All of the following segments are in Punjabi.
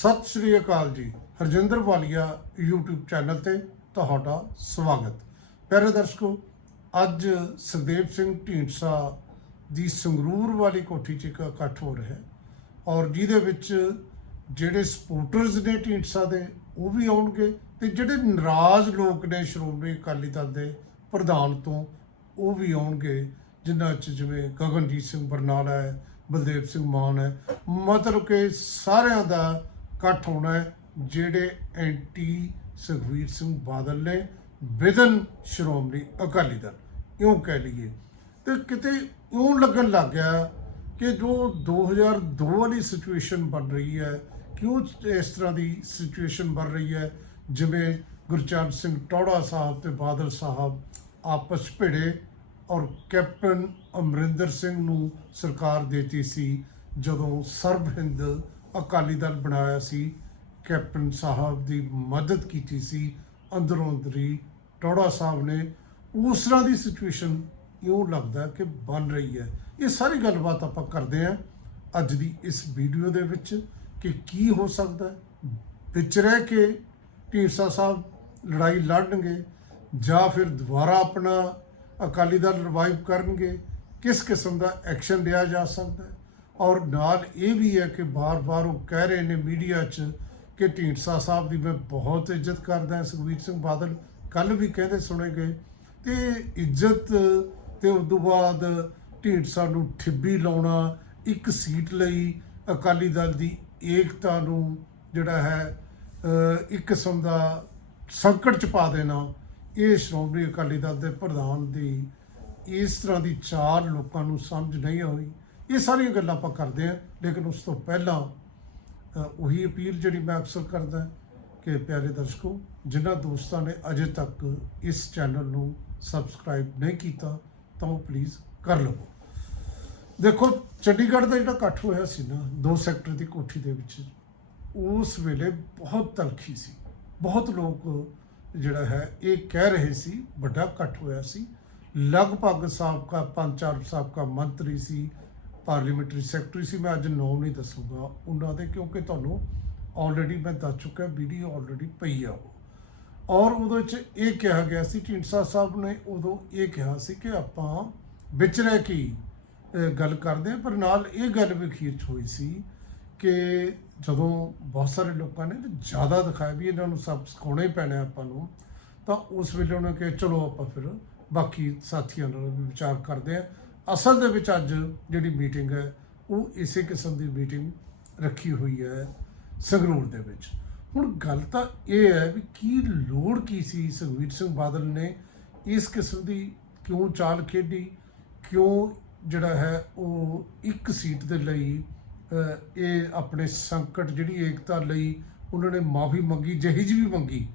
ਸਤਿ ਸ਼੍ਰੀ ਅਕਾਲ ਜੀ। ਹਰਜਿੰਦਰ ਵਾਲੀਆ YouTube ਚੈਨਲ ਤੇ ਤੁਹਾਡਾ ਸਵਾਗਤ। ਪਿਆਰੇ ਦਰਸ਼ਕੋ, ਅੱਜ ਸੁਖਦੇਵ ਸਿੰਘ ਢੀਂਡਸਾ ਦੀ ਸੰਗਰੂਰ ਵਾਲੀ ਕੋਠੀ 'ਚ ਇੱਕ ਇਕੱਠ ਹੋ ਰਿਹਾ ਔਰ ਜਿਹਦੇ ਵਿੱਚ ਜਿਹੜੇ ਸਪੋਰਟਰਸ ਨੇ ਢੀਂਡਸਾ ਦੇ, ਉਹ ਵੀ ਆਉਣਗੇ ਤੇ ਜਿਹੜੇ ਨਾਰਾਜ਼ ਲੋਕ ਨੇ ਸ਼੍ਰੋਮਣੀ ਅਕਾਲੀ ਦਲ ਦੇ ਪ੍ਰਧਾਨ ਤੋਂ, ਉਹ ਵੀ ਆਉਣਗੇ, ਜਿਨ੍ਹਾਂ 'ਚ ਜਿਵੇਂ ਗਗਨਜੀਤ ਸਿੰਘ ਬਰਨਾਲਾ ਹੈ, ਬਲਦੇਵ ਸਿੰਘ ਮਾਨ ਹੈ। ਮਤਲਬ ਕਿ ਸਾਰਿਆਂ ਦਾ ਇਕੱਠ ਹੋਣਾ ਹੈ, ਜਿਹੜੇ ਐਂਟੀ ਸੁਖਵੀਰ ਸਿੰਘ ਬਾਦਲ ਨੇ ਵਿਦਨ ਸ਼੍ਰੋਮਣੀ ਅਕਾਲੀ ਦਲ, ਇਉਂ ਕਹਿ ਲਈਏ। ਤੇ ਕਿਤੇ ਇਉਂ ਲੱਗਣ ਲੱਗ ਗਿਆ ਕਿ ਜੋ 2002 ਵਾਲੀ ਸਿਚੁਏਸ਼ਨ ਬਣ ਰਹੀ ਹੈ, ਕਿਉਂ ਇਸ ਤਰ੍ਹਾਂ ਦੀ ਸਿਚੁਏਸ਼ਨ ਬਣ ਰਹੀ ਹੈ? ਜਿਵੇਂ ਗੁਰਚਰਨ ਸਿੰਘ ਟੌੜਾ ਸਾਹਿਬ ਤੇ ਬਾਦਲ ਸਾਹਿਬ ਆਪਸ ਭਿੜੇ ਔਰ ਕੈਪਟਨ ਅਮਰਿੰਦਰ ਸਿੰਘ ਨੂੰ ਸਰਕਾਰ ਦੇਤੀ ਸੀ ਜਦੋਂ ਸਰਬ ਹਿੰਦ ਅਕਾਲੀ ਦਲ ਬਣਾਇਆ ਸੀ, ਕੈਪਟਨ ਸਾਹਿਬ ਦੀ ਮਦਦ ਕੀਤੀ ਸੀ, ਅੰਦਰੋਂ ਅੰਦਰੀ ਟੌੜਾ ਸਾਹਿਬ ਨੇ, ਉਸ ਤਰ੍ਹਾਂ ਦੀ ਸਿਚੁਏਸ਼ਨ ਇਉਂ ਲੱਗਦਾ ਕਿ ਬਣ ਰਹੀ ਹੈ। ਇਹ ਸਾਰੀ ਗੱਲਬਾਤ ਆਪਾਂ ਕਰਦੇ ਹਾਂ ਅੱਜ ਦੀ ਇਸ ਵੀਡੀਓ ਦੇ ਵਿੱਚ ਕਿ ਕੀ ਹੋ ਸਕਦਾ ਵਿੱਚ ਰਹਿ ਕੇ ਢੀਂਡਸਾ ਸਾਹਿਬ ਲੜਾਈ ਲੜਨਗੇ ਜਾਂ ਫਿਰ ਦੁਬਾਰਾ ਆਪਣਾ ਅਕਾਲੀ ਦਲ ਰਿਵਾਈਵ ਕਰਨਗੇ, ਕਿਸ ਕਿਸਮ ਦਾ ਐਕਸ਼ਨ ਲਿਆ ਜਾ ਸਕਦਾ ਹੈ। ਔਰ ਨਾਲ ਇਹ ਵੀ ਹੈ ਕਿ ਬਾਰ-ਬਾਰ ਉਹ ਕਹਿ ਰਹੇ ਨੇ ਮੀਡੀਆ 'ਚ ਕਿ ਢੀਂਡਸਾ ਸਾਹਿਬ ਦੀ ਮੈਂ ਬਹੁਤ ਇੱਜ਼ਤ ਕਰਦਾ ਹਾਂ, ਸੁਖਬੀਰ ਸਿੰਘ ਬਾਦਲ ਕੱਲ ਵੀ ਕਹਿੰਦੇ ਸੁਣੇ ਗਏ ਤੇ ਇੱਜ਼ਤ ਤੇ ਉਸ ਤੋਂ ਬਾਅਦ ਢੀਂਡਸਾ ਨੂੰ ਠਿੱਬੀ ਲਾਉਣਾ, ਇੱਕ ਸੀਟ ਲਈ ਅਕਾਲੀ ਦਲ ਦੀ ਏਕਤਾ ਨੂੰ ਜਿਹੜਾ ਹੈ ਇੱਕ ਕਿਸਮ ਦਾ ਸੰਕਟ ਚ ਪਾ ਦੇਣਾ, ਇਹ ਸ਼੍ਰੋਮਣੀ ਅਕਾਲੀ ਦਲ ਦੇ ਪ੍ਰਧਾਨ ਦੀ ਇਸ ਤਰ੍ਹਾਂ ਦੀ ਚਾਲ ਲੋਕਾਂ ਨੂੰ ਸਮਝ ਨਹੀਂ ਆਈ। ਇਹ ਸਾਰੀਆਂ ਗੱਲਾਂ ਆਪਾਂ ਕਰਦੇ ਹਾਂ, ਲੇਕਿਨ ਉਸ ਤੋਂ ਪਹਿਲਾਂ ਉਹੀ ਅਪੀਲ ਜਿਹੜੀ ਮੈਂ ਅਕਸਰ ਕਰਦਾ ਕਿ ਪਿਆਰੇ ਦਰਸ਼ਕੋ, ਜਿਨ੍ਹਾਂ ਦੋਸਤਾਂ ਨੇ ਅਜੇ ਤੱਕ ਇਸ ਚੈਨਲ ਨੂੰ ਸਬਸਕ੍ਰਾਈਬ ਨਹੀਂ ਕੀਤਾ, ਤਾਂ ਉਹ ਪਲੀਜ਼ ਕਰ ਲਵੋ। ਦੇਖੋ, ਚੰਡੀਗੜ੍ਹ ਦਾ ਜਿਹੜਾ ਇਕੱਠ ਹੋਇਆ ਸੀ ਨਾ, ਦੋ ਸੈਕਟਰ ਦੀ ਕੋਠੀ ਦੇ ਵਿੱਚ, ਉਸ ਵੇਲੇ ਬਹੁਤ ਤਲਖੀ ਸੀ। ਬਹੁਤ ਲੋਕ ਜਿਹੜਾ ਹੈ, ਇਹ ਕਹਿ ਰਹੇ ਸੀ, ਵੱਡਾ ਇਕੱਠ ਹੋਇਆ ਸੀ। ਲਗਭਗ ਸਾਬਕਾ ਪੰਜ ਚਾਰ ਸਾਬਕਾ ਮੰਤਰੀ ਸੀ ਪਾਰਲੀਮੈਂਟਰੀ ਸੈਕਟਰੀ ਸੀ, ਮੈਂ ਅੱਜ ਨਾਮ ਨਹੀਂ ਦੱਸੂਗਾ ਉਹਨਾਂ ਦੇ, ਕਿਉਂਕਿ ਤੁਹਾਨੂੰ ਆਲਰੇਡੀ ਮੈਂ ਦੱਸ ਚੁੱਕਾ ਵੀਡੀਓ ਆਲਰੇਡੀ ਪਈ ਆ ਉਹ। ਔਰ ਉਹਦੇ ਵਿੱਚ ਇਹ ਕਿਹਾ ਗਿਆ ਸੀ, ਢੀਂਡਸਾ ਸਾਹਿਬ ਨੇ ਉਦੋਂ ਇਹ ਕਿਹਾ ਸੀ ਕਿ ਆਪਾਂ ਵਿੱਚ ਰਹਿ ਕੇ ਗੱਲ ਕਰਦੇ ਹਾਂ, ਪਰ ਨਾਲ ਇਹ ਗੱਲ ਵੀ ਅਖੀਰ 'ਚ ਹੋਈ ਸੀ ਕਿ ਜਦੋਂ ਬਹੁਤ ਸਾਰੇ ਲੋਕਾਂ ਨੇ ਜ਼ਿਆਦਾ ਦਿਖਾਇਆ ਵੀ ਇਹਨਾਂ ਨੂੰ ਸਭ ਸਿਖਾਉਣਾ ਹੀ ਪੈਣਾ ਆਪਾਂ ਨੂੰ, ਤਾਂ ਉਸ ਵੇਲੇ ਉਹਨਾਂ ਕਿ ਚਲੋ ਆਪਾਂ ਫਿਰ ਬਾਕੀ ਸਾਥੀਆਂ ਨਾਲ ਵੀ ਵਿਚਾਰ ਕਰਦੇ ਹਾਂ। ਅਸਲ ਦੇ ਵਿੱਚ ਅੱਜ ਜਿਹੜੀ ਮੀਟਿੰਗ ਹੈ, ਉਹ ਇਸੇ ਕਿਸਮ ਦੀ ਮੀਟਿੰਗ ਰੱਖੀ ਹੋਈ ਹੈ ਸੰਗਰੂਰ ਦੇ ਵਿੱਚ। ਹੁਣ ਗੱਲ ਤਾਂ ਇਹ ਹੈ ਵੀ ਕੀ ਲੋੜ ਕੀ ਸੀ ਸੁਖਬੀਰ ਸਿੰਘ ਬਾਦਲ ਨੇ ਇਸ ਕਿਸਮ ਦੀ ਕਿਉਂ ਚਾਲ ਖੇਡੀ, ਕਿਉਂ ਜਿਹੜਾ ਹੈ ਉਹ ਇੱਕ ਸੀਟ ਦੇ ਲਈ ਇਹ ਆਪਣੇ ਸੰਕਟ ਜਿਹੜੀ ਏਕਤਾ ਲਈ ਉਹਨਾਂ ਨੇ ਮਾਫੀ ਮੰਗੀ ਜਹੀਜ ਵੀ ਮੰਗੀ,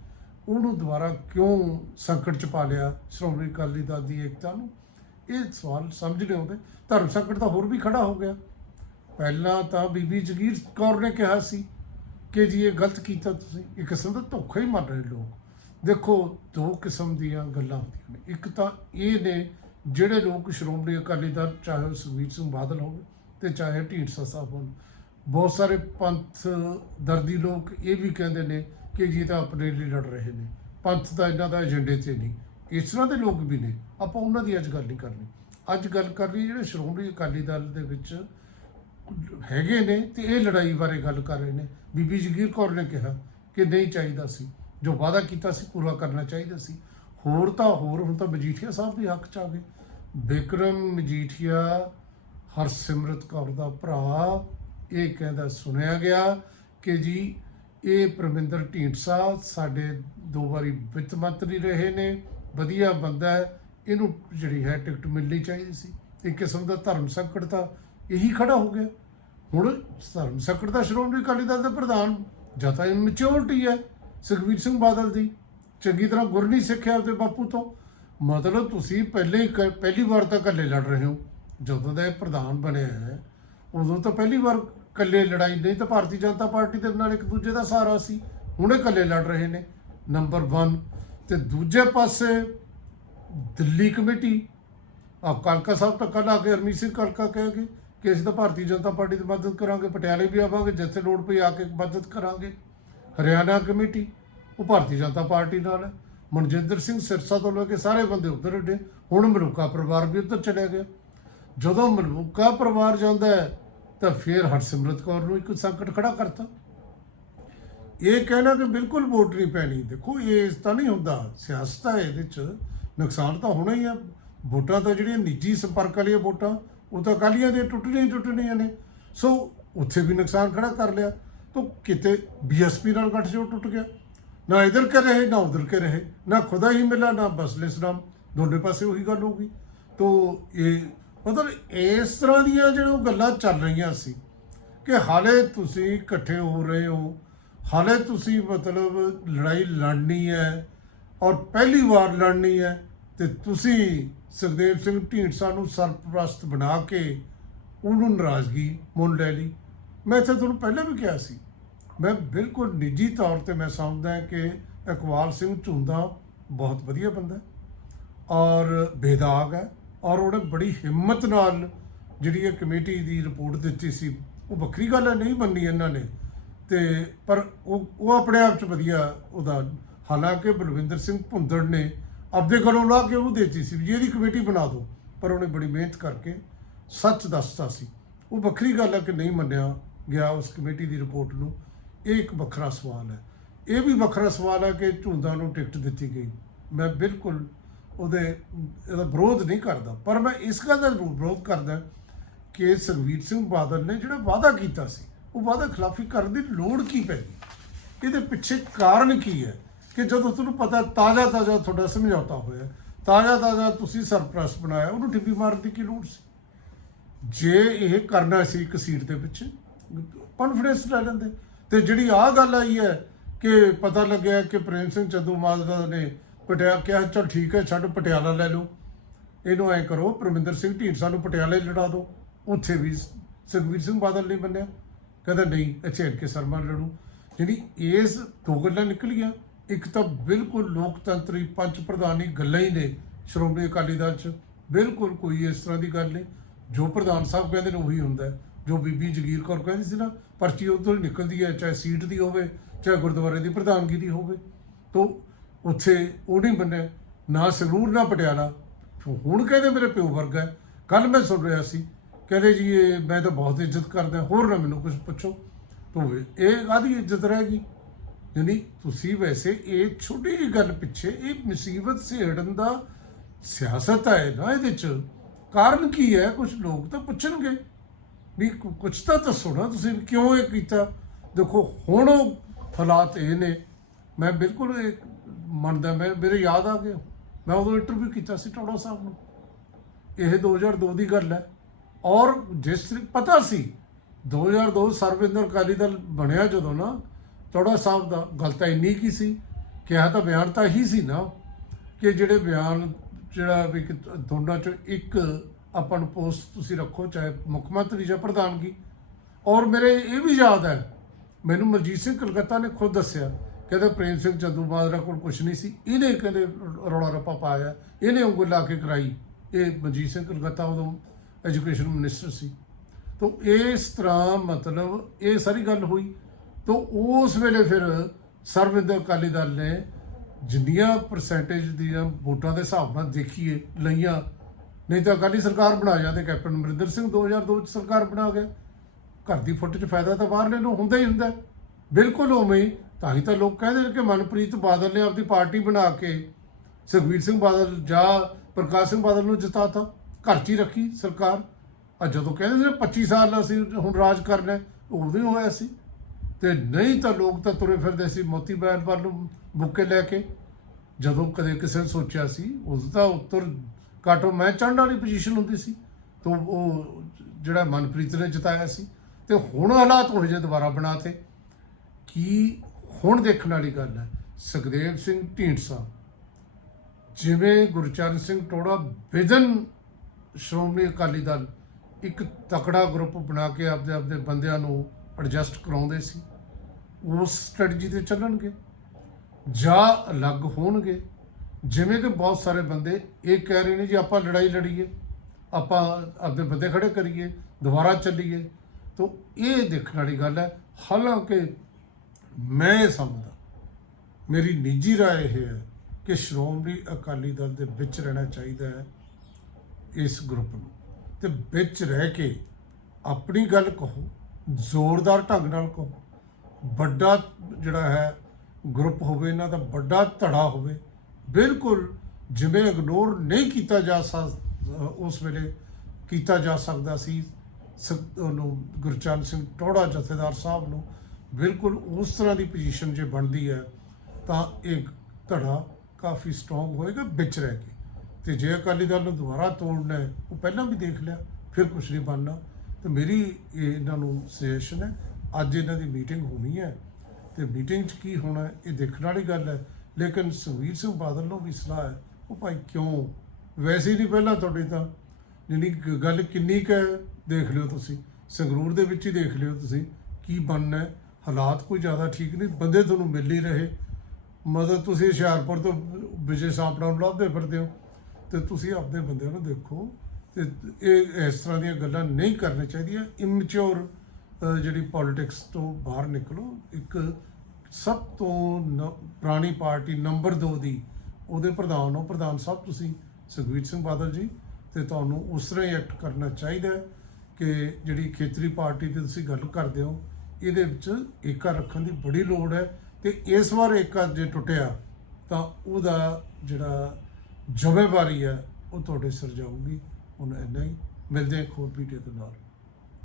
ਉਹਨੂੰ ਦੁਬਾਰਾ ਕਿਉਂ ਸੰਕਟ ਚ ਪਾ ਲਿਆ ਸ਼੍ਰੋਮਣੀ ਅਕਾਲੀ ਦਲ ਦੀ ਏਕਤਾ ਨੂੰ? ਇਹ ਸਵਾਲ ਸਮਝ ਨਹੀਂ ਆਉਂਦੇ। ਧਰਮ ਸੰਕਟ ਤਾਂ ਹੋਰ ਵੀ ਖੜਾ ਹੋ ਗਿਆ। ਪਹਿਲਾਂ ਤਾਂ ਬੀਬੀ ਜਗੀਰ ਕੌਰ ਨੇ ਕਿਹਾ ਸੀ ਕਿ ਜੀ ਇਹ ਗਲਤ ਕੀਤਾ ਤੁਸੀਂ। ਇੱਕ ਕਿਸਮ ਦਾ ਧੋਖਾ ਹੀ ਮੰਨ ਰਹੇ ਲੋਕ। ਦੇਖੋ, ਦੋ ਕਿਸਮ ਦੀਆਂ ਗੱਲਾਂ ਹੁੰਦੀਆਂ ਨੇ। ਇੱਕ ਤਾਂ ਇਹ ਨੇ ਜਿਹੜੇ ਲੋਕ ਸ਼੍ਰੋਮਣੀ ਅਕਾਲੀ ਦਲ, ਚਾਹੇ ਉਹ ਸੁਖਬੀਰ ਸਿੰਘ ਬਾਦਲ ਹੋਵੇ ਤੇ ਚਾਹੇ ਢੀਂਡਸਾ ਸਾਹਿਬ ਹੋਣ। ਬਹੁਤ ਸਾਰੇ ਪੰਥ ਦਰਦੀ ਲੋਕ ਇਹ ਵੀ ਕਹਿੰਦੇ ਨੇ ਕਿ ਜੀ ਇਹ ਤਾਂ ਆਪਣੇ ਲਈ ਲੜ ਰਹੇ ਨੇ। ਪੰਥ ਦਾ ਇਹਨਾਂ ਦਾ ਏਜੰਡੇ ਤੇ ਨਹੀਂ। ਇਸ ਤਰ੍ਹਾਂ ਦੇ ਲੋਕ ਵੀ ਨੇ, ਆਪਾਂ ਉਹਨਾਂ ਦੀ ਅੱਜ ਗੱਲ ਨਹੀਂ ਕਰਨੀ। ਅੱਜ ਗੱਲ ਕਰ ਰਹੀ ਜਿਹੜੇ ਸ਼੍ਰੋਮਣੀ ਅਕਾਲੀ ਦਲ ਦੇ ਵਿੱਚ ਹੈਗੇ ਨੇ ਤੇ ਇਹ ਲੜਾਈ ਬਾਰੇ ਗੱਲ ਕਰ ਰਹੇ ਨੇ। ਬੀਬੀ ਜਗੀਰ ਕੌਰ ਨੇ ਕਿਹਾ ਕਿ ਨਹੀਂ ਚਾਹੀਦਾ ਸੀ। ਜੋ ਵਾਅਦਾ ਕੀਤਾ ਸੀ ਪੂਰਾ ਕਰਨਾ ਚਾਹੀਦਾ ਸੀ। ਹੋਰ ਤਾਂ ਹੋਰ, ਹੁਣ ਤਾਂ ਮਜੀਠੀਆ ਸਾਹਿਬ ਵੀ ਹੱਕ ਚ ਆ ਗਏ। ਵਿਕਰਮ ਮਜੀਠੀਆ, ਹਰਸਿਮਰਤ ਕੌਰ ਦਾ ਭਰਾ, ਇਹ ਕਹਿੰਦਾ, ਸੁਣਿਆ ਗਿਆ ਕਿ ਜੀ, ਇਹ ਪ੍ਰਮਿੰਦਰ ਢੀਂਡਸਾ ਸਾਡੇ ਦੋ ਵਾਰੀ ਵਿੱਤ ਮੰਤਰੀ ਰਹੇ ਨੇ। ਵਧੀਆ ਬੰਦਾ ਹੈ, ਇਹਨੂੰ ਜਿਹੜੀ ਹੈ ਟਿਕਟ ਮਿਲਣੀ ਚਾਹੀਦੀ ਸੀ। ਇੱਕ ਕਿਸਮ ਦਾ ਧਰਮ ਸੰਕਟ ਤਾਂ ਇਹੀ ਖੜਾ ਹੋ ਗਿਆ। ਹੁਣ ਧਰਮ ਸੰਕਟ ਦਾ ਸ਼੍ਰੋਮਣੀ ਅਕਾਲੀ ਦਲ ਦੇ ਪ੍ਰਧਾਨ ਜਾਂ ਤਾਂ ਇਮੈਚੁਰਿਟੀ ਹੈ, ਸੁਖਬੀਰ ਸਿੰਘ ਬਾਦਲ ਦੀ। ਚੰਗੀ ਤਰ੍ਹਾਂ ਗੁਰ ਨਹੀਂ ਸਿੱਖਿਆ ਉਹਦੇ ਬਾਪੂ ਤੋਂ। ਮਤਲਬ ਤੁਸੀਂ ਪਹਿਲੇ ਕ- ਪਹਿਲੀ ਵਾਰ ਤਾਂ ਇਕੱਲੇ ਲੜ ਰਹੇ ਹੋ। ਜਦੋਂ ਦਾ ਇਹ ਪ੍ਰਧਾਨ ਬਣਿਆ ਹੈ, ਉਦੋਂ ਤਾਂ ਪਹਿਲੀ ਵਾਰ ਇਕੱਲੇ ਲੜਾਈ, ਨਹੀਂ ਤਾਂ ਭਾਰਤੀ ਜਨਤਾ ਪਾਰਟੀ ਦੇ ਨਾਲ ਇੱਕ ਦੂਜੇ ਦਾ ਸਹਾਰਾ ਸੀ। ਹੁਣੇ ਇਕੱਲੇ ਲੜ ਰਹੇ ਨੇ। ਨੰਬਰ 1 ਤੇ ਦੂਜੇ ਪਾਸੇ ਦਿੱਲੀ ਕਮੇਟੀ ਆ ਕਲਕਾ ਸਾਹਿਬ ਤਾਂ ਕੱਲ ਆ ਕੇ ਹਰਮੀਤ ਸਿੰਘ ਕਲਕਾ ਕਹਿ ਕਿ ਅਸੀਂ ਤਾਂ ਭਾਰਤੀ ਜਨਤਾ ਪਾਰਟੀ ਦੀ ਮਦਦ ਕਰਾਂਗੇ, ਪਟਿਆਲੇ ਵੀ ਆਵਾਂਗੇ, ਜਿੱਥੇ ਲੋੜ ਪਈ ਆ ਕੇ ਮਦਦ ਕਰਾਂਗੇ। ਹਰਿਆਣਾ ਕਮੇਟੀ, ਉਹ ਭਾਰਤੀ ਜਨਤਾ ਪਾਰਟੀ ਨਾਲ ਹੈ। ਮਨਜਿੰਦਰ ਸਿੰਘ ਸਿਰਸਾ ਤੋਂ ਲੈ ਕੇ ਸਾਰੇ ਬੰਦੇ ਉੱਧਰ ਉੱਡੇ ਹੁਣ ਮਲੂਕਾ ਪਰਿਵਾਰ ਵੀ ਉੱਧਰ ਚਲਿਆ ਗਿਆ। ਜਦੋਂ ਮਲੂਕਾ ਪਰਿਵਾਰ ਜਾਂਦਾ ਹੈ, ਤਾਂ ਫਿਰ ਹਰਸਿਮਰਤ ਕੌਰ ਨੂੰ ਇੱਕ ਸੰਕਟ ਖੜਾ ਕਰਤਾ। ਇਹ ਕਹਿਣਾ ਕਿ ਬਿਲਕੁਲ ਵੋਟ ਨਹੀਂ ਪੈਣੀ। ਦੇਖੋ, ਇਹ ਇਸ ਤਾਂ ਨਹੀਂ ਹੁੰਦਾ। ਸਿਆਸਤ ਹੈ ਇਹਦੇ ਚ। ਨੁਕਸਾਨ ਤਾਂ ਹੋਣਾ ਹੀ ਆ। ਵੋਟਾਂ ਤਾਂ ਜਿਹੜੀਆਂ ਨਿੱਜੀ ਸੰਪਰਕ ਵਾਲੀਆਂ ਵੋਟਾਂ, ਉਹ ਤਾਂ ਕਾਲੀਆਂ ਦੇ ਟੁੱਟਣੀਆਂ ਹੀ ਟੁੱਟਣੀਆਂ ਨੇ। ਸੋ, ਉੱਥੇ ਵੀ ਨੁਕਸਾਨ ਖੜਾ ਕਰ ਲਿਆ। ਤਾਂ ਕਿਤੇ ਬੀਐਸਪੀ ਨਾਲ ਗੱਠਜੋੜ ਟੁੱਟ ਗਿਆ। ਨਾ ਇਧਰ ਕੇ ਰਹੇ, ਨਾ ਉਧਰ ਕੇ ਰਹੇ। ਨਾ ਖੁਦਾ ਹੀ ਮਿਲਾ, ਨਾ ਬਸਲਿਸ ਨਾਮ। ਦੋਨੇ ਪਾਸੇ ਉਹੀ ਗੱਲ ਹੋ ਗਈ। ਤੋ, ਇਹ ਮਤਲਬ ਇਸ ਤਰ੍ਹਾਂ ਦੀਆਂ ਜਿਹੜੀਆਂ ਗੱਲਾਂ ਚੱਲ ਰਹੀਆਂ ਸੀ ਕਿ ਹਾਲੇ ਤੁਸੀਂ ਇਕੱਠੇ ਹੋ ਰਹੇ ਹੋ। ਹਾਲੇ ਤੁਸੀਂ ਮਤਲਬ ਲੜਾਈ ਲੜਨੀ ਹੈ ਔਰ ਪਹਿਲੀ ਵਾਰ ਲੜਨੀ ਹੈ ਤੇ ਤੁਸੀਂ ਸੁਖਦੇਵ ਸਿੰਘ ਢੀਂਡਸਾ ਨੂੰ ਸਰਪ੍ਰਸਤ ਬਣਾ ਕੇ ਉਹਨੂੰ ਨਾਰਾਜ਼ਗੀ ਮੁੱਲ ਲੈ ਲਈ। ਮੈਂ ਇੱਥੇ ਤੁਹਾਨੂੰ ਪਹਿਲਾਂ ਵੀ ਕਿਹਾ ਸੀ, ਮੈਂ ਬਿਲਕੁਲ ਨਿੱਜੀ ਤੌਰ ਤੇ ਮੈਂ ਸਮਝਦਾ ਕਿ ਇਕਬਾਲ ਸਿੰਘ ਝੁੰਦਾ ਬਹੁਤ ਵਧੀਆ ਬੰਦਾ ਔਰ ਬੇਦਾਗ ਹੈ ਔਰ ਉਹਨੇ ਬੜੀ ਹਿੰਮਤ ਨਾਲ ਜਿਹੜੀ ਇਹ ਕਮੇਟੀ ਦੀ ਰਿਪੋਰਟ ਦਿੱਤੀ ਸੀ, ਉਹ ਵੱਖਰੀ ਗੱਲ ਹੈ, ਨਹੀਂ ਮੰਨੀ ਇਹਨਾਂ ਨੇ। ਤੇ ਪਰ ਉਹ ਉਹ ਆਪਣੇ ਆਪ ਚ ਵਧੀਆ ਉਹਦਾ ਹਾਲਾਂਕਿ ਬਲਵਿੰਦਰ ਸਿੰਘ ਭੁੰਦੜ ਨੇ ਆਪਦੇ ਘਰੋਂ ਲਾ ਕੇ ਉਹਨੂੰ ਦੇਤੀ ਸੀ ਵੀ ਇਹਦੀ ਕਮੇਟੀ ਬਣਾ ਦਿਓ, ਪਰ ਉਹਨੇ ਬੜੀ ਮਿਹਨਤ ਕਰਕੇ ਸੱਚ ਦੱਸਤਾ ਸੀ। ਉਹ ਵੱਖਰੀ ਗੱਲ ਹੈ ਕਿ ਨਹੀਂ ਮੰਨਿਆ ਗਿਆ ਉਸ ਕਮੇਟੀ ਦੀ ਰਿਪੋਰਟ ਨੂੰ। ਇਹ ਇੱਕ ਵੱਖਰਾ ਸਵਾਲ ਹੈ। ਇਹ ਵੀ ਵੱਖਰਾ ਸਵਾਲ ਹੈ ਕਿ ਝੁੰਦਾ ਨੂੰ ਟਿਕਟ ਦਿੱਤੀ ਗਈ। ਮੈਂ ਬਿਲਕੁਲ ਉਹਦੇ, ਇਹਦਾ ਵਿਰੋਧ ਨਹੀਂ ਕਰਦਾ। ਪਰ ਮੈਂ ਇਸ ਗੱਲ ਦਾ ਵਿਰੋਧ ਕਰਦਾ ਕਿ ਸੁਖਬੀਰ ਸਿੰਘ ਬਾਦਲ ਨੇ ਜਿਹੜਾ ਵਾਅਦਾ ਕੀਤਾ ਸੀ ਉਹ ਵਾਅਦਾ ਖਿਲਾਫੀ ਕਰਨ ਦੀ ਲੋੜ ਕੀ ਪੈ ਗਈ? ਇਹਦੇ ਪਿੱਛੇ ਕਾਰਨ ਕੀ ਹੈ? ਕਿ ਜਦੋਂ ਤੁਹਾਨੂੰ ਪਤਾ ਤਾਜ਼ਾ ਤਾਜ਼ਾ ਤੁਹਾਡਾ ਸਮਝੌਤਾ ਹੋਇਆ ਤਾਜ਼ਾ ਤਾਜ਼ਾ ਤੁਸੀਂ ਸਰਪ੍ਰਸਤ ਬਣਾਇਆ, ਉਹਨੂੰ ਟਿੱਪੀ ਮਾਰਨ ਦੀ ਕੀ ਲੋੜ ਸੀ? ਜੇ ਇਹ ਕਰਨਾ ਸੀ ਇੱਕ ਸੀਟ ਦੇ ਵਿੱਚ ਕੌਨਫੀਡੈਂਸ ਲੈ ਲੈਂਦੇ। ਤੇ ਜਿਹੜੀ ਆਹ ਗੱਲ ਆਈ ਹੈ ਕਿ ਪਤਾ ਲੱਗਿਆ ਕਿ ਪ੍ਰੇਮ ਸਿੰਘ ਚੰਦੂ ਮਾਜਰਾ ਨੇ ਪਟਿਆ, ਕਿਹਾ, ਚਲ ਠੀਕ ਹੈ, ਛੱਡ ਪਟਿਆਲਾ ਲੈ ਲਓ। ਇਹਨੂੰ ਐ ਕਰੋ, ਪ੍ਰਮਿੰਦਰ ਸਿੰਘ ਢੀਂਡਸਾ ਨੂੰ ਪਟਿਆਲੇ ਲੜਾ ਦਿਓ। ਉੱਥੇ ਵੀ ਸੁਖਬੀਰ ਸਿੰਘ ਬਾਦਲ ਨਹੀਂ ਬੰਨਿਆ ਕਹਿੰਦਾ ਨਹੀਂ, ਇੱਥੇ ਕੇ ਸਰਮਾ ਲੜੂ। ਜਿਹੜੀ ਇਸ ਦੋ ਗੱਲਾਂ ਨਿਕਲੀਆਂ ਇੱਕ ਤਾਂ ਬਿਲਕੁਲ ਲੋਕਤੰਤਰੀ ਪੰਚ ਪ੍ਰਧਾਨੀ ਗੱਲਾਂ ਹੀ ਨੇ ਸ਼੍ਰੋਮਣੀ ਅਕਾਲੀ ਦਲ ਚ। ਬਿਲਕੁਲ ਕੋਈ ਇਸ ਤਰ੍ਹਾਂ ਦੀ ਗੱਲ ਨਹੀਂ। ਜੋ ਪ੍ਰਧਾਨ ਸਾਹਿਬ ਕਹਿੰਦੇ ਨੇ ਉਹੀ ਹੁੰਦਾ ਜੋ ਬੀਬੀ ਜਗੀਰ ਕੌਰ ਕਹਿੰਦੀ ਸੀ ਨਾ, ਪਰਚੀ ਉਧਰੋਂ ਹੀ ਨਿਕਲਦੀ ਹੈ, ਚਾਹੇ ਸੀਟ ਦੀ ਹੋਵੇ, ਚਾਹੇ ਗੁਰਦੁਆਰੇ ਦੀ ਪ੍ਰਧਾਨਗੀ ਦੀ ਹੋਵੇ। ਤੋਂ ਉੱਥੇ ਉਹ ਨਹੀਂ ਬੰਨਿਆ ਨਾ ਸੰਗਰੂਰ, ਨਾ ਪਟਿਆਲਾ। ਹੁਣ ਕਹਿੰਦੇ ਮੇਰੇ ਪਿਓ ਵਰਗਾ ਹੈ। ਕੱਲ ਮੈਂ ਸੁਣ ਰਿਹਾ ਸੀ ਕਹਿੰਦੇ ਜੀ, ਇਹ ਮੈਂ ਤਾਂ ਬਹੁਤ ਇੱਜ਼ਤ ਕਰਦਾ, ਹੋਰ ਨਾ ਮੈਨੂੰ ਕੁਝ ਪੁੱਛੋ। ਤੋ ਇਹ ਕਾਹਦੀ ਇੱਜ਼ਤ ਰਹਿ ਗਈ? ਯਾਨੀ ਤੁਸੀਂ ਵੈਸੇ ਇਹ ਛੋਟੀ ਜਿਹੀ ਗੱਲ ਪਿੱਛੇ, ਇਹ ਮੁਸੀਬਤ ਸੇੜਨ ਦਾ ਸਿਆਸਤ ਹੈ ਨਾ ਇਹਦੇ ਚ। ਕਾਰਨ ਕੀ ਹੈ? ਕੁਝ ਲੋਕ ਤਾਂ ਪੁੱਛਣਗੇ। ਵੀ ਕੁ- ਕੁਛ ਤਾਂ ਦੱਸੋ ਨਾ ਤੁਸੀਂ ਕਿਉਂ ਇਹ ਕੀਤਾ? ਦੇਖੋ, ਹੁਣ ਉਹ ਹਾਲਾਤ ਇਹ ਨੇ। ਮੈਂ ਬਿਲਕੁਲ ਇਹ ਮੰਨਦਾ, ਮੈਂ, ਮੇਰੇ ਯਾਦ ਆ ਗਿਆ ਮੈਂ ਉਦੋਂ ਇੰਟਰਵਿਊ ਕੀਤਾ ਸੀ ਟੋੜਾ ਸਾਹਿਬ ਨੂੰ। ਇਹ 2002 ਦੀ ਗੱਲ ਹੈ। ਔਰ ਜਿਸ ਤਰੀ- ਪਤਾ ਸੀ 2002 ਸਰਵਿੰਦਰ ਅਕਾਲੀ ਦਲ ਬਣਿਆ ਜਦੋਂ ਨਾ ਟੋੜਾ ਸਾਹਿਬ ਦਾ ਗੱਲ ਤਾਂ ਇੰਨੀ ਕੀ ਸੀ, ਕਿਹਾ ਤਾਂ ਬਿਆਨ ਤਾਂ ਹੀ ਸੀ ਨਾ, ਕਿ ਜਿਹੜੇ ਬਿਆਨ, ਜਿਹੜਾ ਵੀ ਕਿ ਦੋਨਾਂ ਚੋਂ ਇੱਕ ਆਪਾਂ ਨੂੰ ਪੋਸਟ ਤੁਸੀਂ ਰੱਖੋ, ਚਾਹੇ ਮੁੱਖ ਮੰਤਰੀ ਜਾਂ ਪ੍ਰਧਾਨਗੀ। ਔਰ ਮੇਰੇ ਇਹ ਵੀ ਯਾਦ ਹੈ, ਮੈਨੂੰ ਮਲਜੀਤ ਸਿੰਘ ਕਲਕੱਤਾ ਨੇ ਖੁਦ ਦੱਸਿਆ, ਕਹਿੰਦਾ ਪ੍ਰੇਮ ਸਿੰਘ ਚੰਦੂ ਮਾਜਰਾ ਕੋਲ ਕੁਝ ਨਹੀਂ ਸੀ, ਇਹਨੇ ਕਹਿੰਦੇ ਰੌਲਾ ਰੱਪਾ ਪਾਇਆ, ਇਹਨੇ ਉਂਗਲ ਲਾ ਕੇ ਕਰਾਈ, ਇਹ ਮਨਜੀਤ ਸਿੰਘ ਕਲਕੱਤਾ ਉਦੋਂ ਐਜੂਕੇਸ਼ਨ ਮਿਨਿਸਟਰ ਸੀ। ਤੋ ਇਸ ਤਰ੍ਹਾਂ ਮਤਲਬ ਇਹ ਸਾਰੀ ਗੱਲ ਹੋਈ। ਤੋ ਉਸ ਵੇਲੇ ਫਿਰ ਸਰਵਿੰਦਰ ਅਕਾਲੀ ਦਲ ਨੇ ਜਿੰਨੀਆਂ ਪਰਸੈਂਟੇਜ ਦੀਆਂ ਵੋਟਾਂ ਦੇ ਹਿਸਾਬ ਨਾਲ ਦੇਖੀਏ, ਲਈਆਂ, ਨਹੀਂ ਤਾਂ ਅਕਾਲੀ ਸਰਕਾਰ ਬਣਾ ਜਾਂਦੇ ਕੈਪਟਨ ਅਮਰਿੰਦਰ ਸਿੰਘ 2002 ਚ ਸਰਕਾਰ ਬਣਾ ਗਿਆ। ਘਰ ਦੀ ਫੁੱਟ 'ਚ ਫਾਇਦਾ ਤਾਂ ਬਾਹਰਲੇ ਨੂੰ ਹੁੰਦਾ ਹੀ ਹੁੰਦਾ। ਬਿਲਕੁਲ ਉਵੇਂ ਹੀ, ਤਾਂ ਹੀ ਤਾਂ ਲੋਕ ਕਹਿੰਦੇ ਨੇ ਕਿ ਮਨਪ੍ਰੀਤ ਬਾਦਲ ਨੇ ਆਪਣੀ ਪਾਰਟੀ ਬਣਾ ਕੇ, ਸੁਖਬੀਰ ਸਿੰਘ ਬਾਦਲ ਜਾਂ ਪ੍ਰਕਾਸ਼ ਸਿੰਘ ਬਾਦਲ ਨੂੰ ਜਿਤਾਤਾ। ਘਰ 'ਚ ਹੀ ਰੱਖੀ ਸਰਕਾਰ। ਆ ਜਦੋਂ ਕਹਿੰਦੇ ਸੀ ਨਾ 25 ਸਾਲ ਅਸੀਂ ਹੁਣ ਰਾਜ ਕਰਨਾ ਹੈ, ਉਦੋਂ ਹੀ ਹੋਇਆ ਸੀ। ਤੇ ਨਹੀਂ ਤਾਂ ਲੋਕ ਤਾਂ ਤੁਰੇ ਫਿਰਦੇ ਸੀ ਮੋਤੀ ਬੈਨ ਵੱਲ ਨੂੰ ਬੁੱਕੇ ਲੈ ਕੇ। ਜਦੋਂ ਕਦੇ ਕਿਸੇ ਨੇ ਸੋਚਿਆ ਸੀ ਉਸ ਦਾ ਉੱਤਰ ਕਾਟੋ ਮੈਂ ਚੜ੍ਹਨ ਵਾਲੀ ਪੋਜੀਸ਼ਨ ਹੁੰਦੀ ਸੀ। ਤੋਂ ਉਹ ਜਿਹੜਾ ਮਨਪ੍ਰੀਤ ਨੇ ਜਿਤਾਇਆ ਸੀ। ਤੇ ਹੁਣ ਹਾਲਾਤ ਹੋ ਜੇ ਦੁਬਾਰਾ ਬਣਾਤੇ। ਕੀ ਹੁਣ ਦੇਖਣ ਵਾਲੀ ਗੱਲ ਹੈ ਸੁਖਦੇਵ ਸਿੰਘ ਢੀਂਡਸਾ ਜਿਵੇਂ ਗੁਰਚਰਨ ਸਿੰਘ ਟੋੜਾ ਵਿਦਨ ਸ਼੍ਰੋਮਣੀ ਅਕਾਲੀ ਦਲ ਇੱਕ ਤਕੜਾ ਗਰੁੱਪ ਬਣਾ ਕੇ ਆਪਦੇ ਆਪਦੇ ਬੰਦਿਆਂ ਨੂੰ ਐਡਜਸਟ ਕਰਾਉਂਦੇ ਸੀ ਉਸ ਸਟ੍ਰੈਟਜੀ ਤੇ ਚੱਲਣਗੇ ਜਾਂ ਅਲੱਗ ਹੋਣਗੇ ਜਿਵੇਂ ਕਿ ਬਹੁਤ ਸਾਰੇ ਬੰਦੇ ਇਹ ਕਹਿ ਰਹੇ ਨੇ ਜੀ ਆਪਾਂ ਲੜਾਈ ਲੜੀਏ ਆਪਾਂ ਆਪਦੇ ਬੰਦੇ ਖੜੇ ਕਰੀਏ ਦੁਬਾਰਾ ਚੱਲੀਏ ਤਾਂ ਇਹ ਦੇਖਣ ਵਾਲੀ ਗੱਲ ਹੈ ਹਾਲਾਂਕਿ ਮੈਂ ਇਹ ਸਮਝਦਾ ਮੇਰੀ ਨਿੱਜੀ رائے ਇਹ ਹੈ ਕਿ ਸ਼੍ਰੋਮਣੀ ਅਕਾਲੀ ਦਲ ਦੇ ਵਿੱਚ ਰਹਿਣਾ ਚਾਹੀਦਾ ਹੈ ਇਸ ਗਰੁੱਪ ਨੂੰ। ਤੇ ਵਿੱਚ ਰਹਿ ਕੇ ਆਪਣੀ ਗੱਲ ਕਹੋ, ਜ਼ੋਰਦਾਰ ਢੰਗ ਨਾਲ ਕਹੋ। ਵੱਡਾ ਜਿਹੜਾ ਹੈ ਗਰੁੱਪ ਹੋਵੇ, ਇਹਨਾਂ ਦਾ ਵੱਡਾ ਧੜਾ ਹੋਵੇ, ਬਿਲਕੁਲ ਜਿਵੇਂ ਇਗਨੋਰ ਨਹੀਂ ਕੀਤਾ ਜਾ ਸਕਦਾ ਉਸ ਵੇਲੇ ਕੀਤਾ ਜਾ ਸਕਦਾ ਸੀ। ਸ- ਗੁਰਚਰਨ ਸਿੰਘ ਟੋੜਾ ਜਥੇਦਾਰ ਸਾਹਿਬ ਨੂੰ ਬਿਲਕੁਲ ਉਸ ਤਰ੍ਹਾਂ ਦੀ ਪੋਜੀਸ਼ਨ ਜੇ ਬਣਦੀ ਹੈ, ਤਾਂ ਇਹ ਧੜਾ ਕਾਫੀ ਸਟਰੋਂਗ ਹੋਏਗਾ, ਵਿੱਚ ਰਹਿ ਕੇ। ਤੇ ਜੇ ਅਕਾਲੀ ਦਲ ਨੂੰ ਦੁਬਾਰਾ ਤੋੜਨਾ ਹੈ, ਉਹ ਪਹਿਲਾਂ ਵੀ ਦੇਖ ਲਿਆ, ਫਿਰ ਕੁਛ ਨਹੀਂ ਬਣਨਾ। ਤੇ ਮੇਰੀ ਇਹ ਇਹਨਾਂ ਨੂੰ ਸੁਜੈਸ਼ਨ ਹੈ, ਅੱਜ ਇਹਨਾਂ ਦੀ ਮੀਟਿੰਗ ਹੋਣੀ ਹੈ। ਤੇ ਮੀਟਿੰਗ 'ਚ ਕੀ ਹੋਣਾ ਇਹ ਦੇਖਣ ਵਾਲੀ ਗੱਲ ਹੈ। ਲੇਕਿਨ ਸੁਖਬੀਰ ਸਿੰਘ ਬਾਦਲ ਨੂੰ ਵੀ ਸਲਾਹ ਹੈ, ਉਹ ਭਾਈ ਕਿਉਂ? ਵੈਸੇ ਹੀ ਨਹੀਂ ਪਹਿਲਾਂ ਤੁਹਾਡੀ ਤਾਂ। ਜਿਹੜੀ ਗੱਲ ਕਿੰਨੀ ਕੁ ਹੈ ਦੇਖ ਲਿਓ ਤੁਸੀਂ, ਸੰਗਰੂਰ ਦੇ ਵਿੱਚ ਹੀ ਦੇਖ ਲਿਓ ਤੁਸੀਂ, ਕੀ ਬਣਨਾ ਹੈ। ਹਾਲਾਤ ਕੋਈ ਜ਼ਿਆਦਾ ਠੀਕ ਨਹੀਂ, ਬੰਦੇ ਤੁਹਾਨੂੰ ਮਿਲ ਹੀ ਰਹੇ। ਮਦਦ ਤੁਸੀਂ ਹੁਸ਼ਿਆਰਪੁਰ ਤੋਂ ਵਿਜੇ ਸਾਂਪੜਾ ਨੂੰ ਲੱਭਦੇ ਫਿਰਦੇ ਹੋ। ਤੇ ਤੁਸੀਂ ਆਪਣੇ ਬੰਦਿਆਂ ਨੂੰ ਦੇਖੋ ਤੇ ਇਹ ਇਸ ਤਰ੍ਹਾਂ ਦੀਆਂ ਗੱਲਾਂ ਨਹੀਂ ਕਰਨੀਆਂ ਚਾਹੀਦੀਆਂ। ਇਮਚਿਓਰ ਜਿਹੜੀ ਪੋਲਿਟਿਕਸ ਤੋਂ ਬਾਹਰ ਨਿਕਲੋ, ਇੱਕ ਸਭ ਤੋਂ ਨ- ਪੁਰਾਣੀ ਪਾਰਟੀ ਨੰਬਰ 2 ਦੀ, ਉਹਦੇ ਪ੍ਰਧਾਨ ਹੋ ਪ੍ਰਧਾਨ ਸਾਹਿਬ ਤੁਸੀਂ, ਸੁਖਬੀਰ ਸਿੰਘ ਬਾਦਲ ਜੀ, ਤੇ ਤੁਹਾਨੂੰ ਉਸ ਤਰ੍ਹਾਂ ਹੀ ਐਕਟ ਕਰਨਾ ਚਾਹੀਦਾ ਕਿ ਜਿਹੜੀ ਖੇਤਰੀ ਪਾਰਟੀ ਦੀ ਤੁਸੀਂ ਗੱਲ ਕਰਦੇ ਹੋ, ਇਹਦੇ ਵਿੱਚ ਏਕਾ ਰੱਖਣ ਦੀ ਬੜੀ ਲੋੜ ਹੈ ਤੇ ਇਸ ਵਾਰ ਏਕਾ ਜੇ ਟੁੱਟਿਆ, ਤਾਂ ਉਹਦਾ ਜਿਹੜਾ ਜ਼ਿੰਮੇਵਾਰੀ ਹੈ, ਉਹ ਤੁਹਾਡੇ ਸਿਰ ਜਾਊਗੀ। ਹੁਣ ਇੰਨਾ ਹੀ ਮਿਲਦੇ ਹਾਂ ਇੱਕ ਹੋਰ ਵੀਡੀਓ ਦੇ ਨਾਲ।